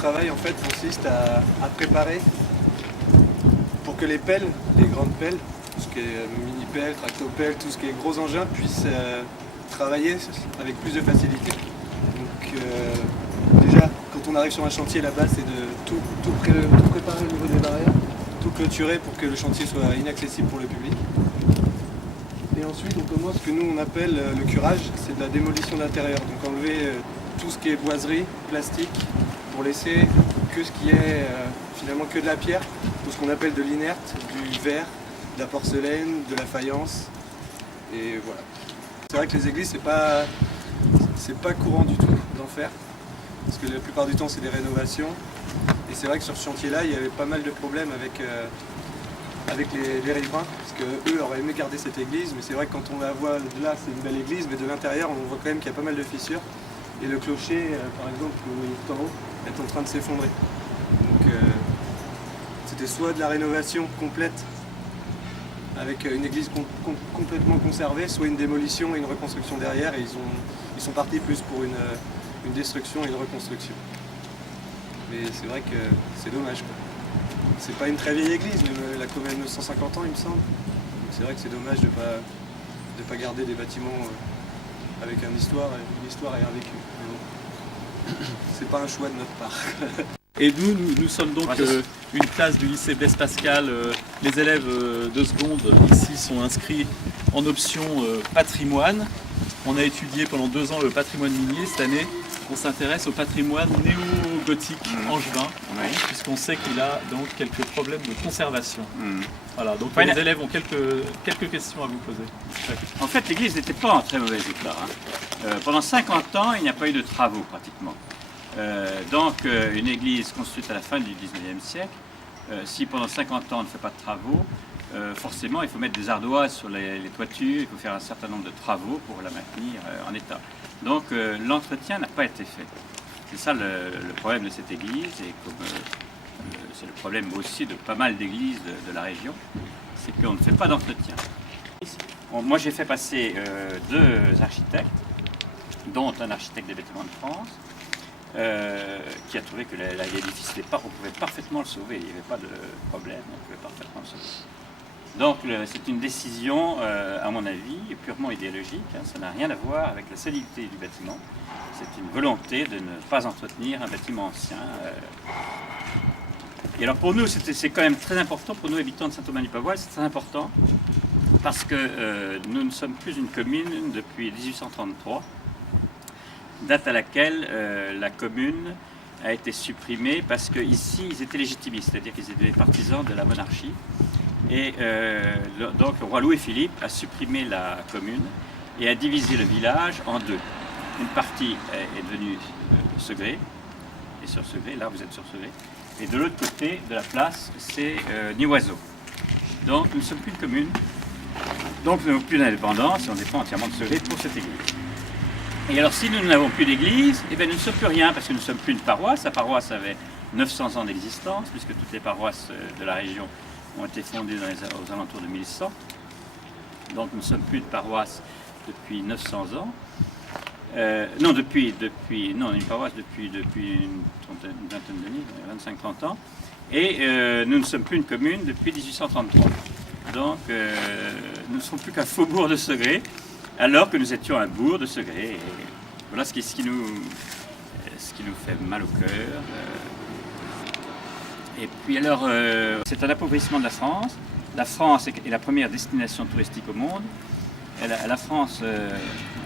travail en fait consiste à préparer pour que les pelles, les grandes pelles, tout ce qui est mini-pelles, tractopelles, tout ce qui est gros engins puissent travailler avec plus de facilité. Donc déjà, quand on arrive sur un chantier, la base c'est de tout préparer au niveau des barrières, tout clôturer pour que le chantier soit inaccessible pour le public. Et ensuite on commence ce que nous on appelle le curage, c'est de la démolition d'intérieur. Donc enlever tout ce qui est boiserie, plastique, pour laisser que ce qui est finalement que de la pierre, tout ce qu'on appelle de l'inerte, du verre, de la porcelaine, de la faïence. Et voilà. C'est vrai que les églises c'est pas courant du tout d'en faire, parce que la plupart du temps c'est des rénovations. Et c'est vrai que sur ce chantier-là, il y avait pas mal de problèmes avec les riverains, parce qu'eux auraient aimé garder cette église, mais c'est vrai que quand on la voit de là, c'est une belle église, mais de l'intérieur, on voit quand même qu'il y a pas mal de fissures. Et le clocher, par exemple, que vous voyez tout en haut, est en train de s'effondrer. Donc c'était soit de la rénovation complète, avec une église complètement conservée, soit une démolition et une reconstruction derrière, et ils sont partis plus pour une destruction et une reconstruction. Mais c'est vrai que c'est dommage, quoi. C'est pas une très vieille église, mais elle a quand même 950 ans il me semble. Donc c'est vrai que c'est dommage de pas garder des bâtiments avec une histoire et un vécu. Mais bon, c'est pas un choix de notre part. Et nous sommes donc une classe du lycée Blaise Pascal. Les élèves de seconde ici sont inscrits en option patrimoine. On a étudié pendant 2 ans le patrimoine minier. Cette année, on s'intéresse au patrimoine néo-gothique angevin, puisqu'on sait qu'il a donc quelques problèmes de conservation. Voilà, donc les élèves ont quelques questions à vous poser. En fait, l'église n'était pas en très mauvais état. Pendant 50 ans, il n'y a pas eu de travaux pratiquement. Donc une église construite à la fin du 19e siècle, si pendant 50 ans on ne fait pas de travaux, forcément il faut mettre des ardoises sur les toitures, il faut faire un certain nombre de travaux pour la maintenir en état. Donc l'entretien n'a pas été fait. C'est ça le problème de cette église, et comme c'est le problème aussi de pas mal d'églises de la région, c'est qu'on ne fait pas d'entretien. Moi j'ai fait passer 2 architectes, dont un architecte des bâtiments de France, qui a trouvé que l'édifice on pouvait parfaitement le sauver, il n'y avait pas de problème, on pouvait parfaitement le sauver. Donc c'est une décision, à mon avis, purement idéologique, ça n'a rien à voir avec la solidité du bâtiment, c'est une volonté de ne pas entretenir un bâtiment ancien. Et alors pour nous, c'est quand même très important, pour nous habitants de Saint-Thomas-du-Pavois, c'est très important, parce que nous ne sommes plus une commune depuis 1833, date à laquelle la commune a été supprimée parce qu'ici ils étaient légitimistes, c'est-à-dire qu'ils étaient des partisans de la monarchie. Et donc le roi Louis-Philippe a supprimé la commune et a divisé le village en 2. Une partie est devenue Segré, et sur Segré, là vous êtes sur Segré, et de l'autre côté de la place c'est Nivoiseau. Donc nous ne sommes plus une commune, donc nous n'avons plus d'indépendance et on dépend entièrement de Segré pour cette église. Et alors si nous n'avons plus d'église, eh bien, nous ne sommes plus rien, parce que nous ne sommes plus une paroisse. La paroisse avait 900 ans d'existence, puisque toutes les paroisses de la région ont été fondées aux alentours de 1100. Donc nous ne sommes plus une paroisse depuis 900 ans. Non, une paroisse depuis une vingtaine d'années, 25-30 ans. Et nous ne sommes plus une commune depuis 1833. Donc nous ne sommes plus qu'un faubourg de Segré, alors que nous étions un bourg de Segré. Et voilà ce qui nous fait mal au cœur. Et puis alors, c'est un appauvrissement de la France. La France est la première destination touristique au monde. La France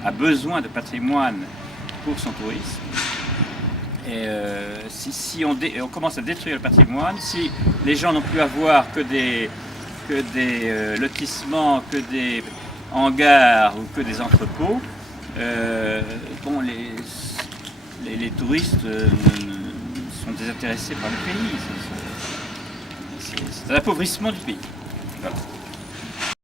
a besoin de patrimoine pour son tourisme. Et si on commence à détruire le patrimoine, si les gens n'ont plus à voir que des lotissements, que des hangars ou que des entrepôts, bon, les touristes sont désintéressés par le pays. C'est un appauvrissement du pays. Voilà.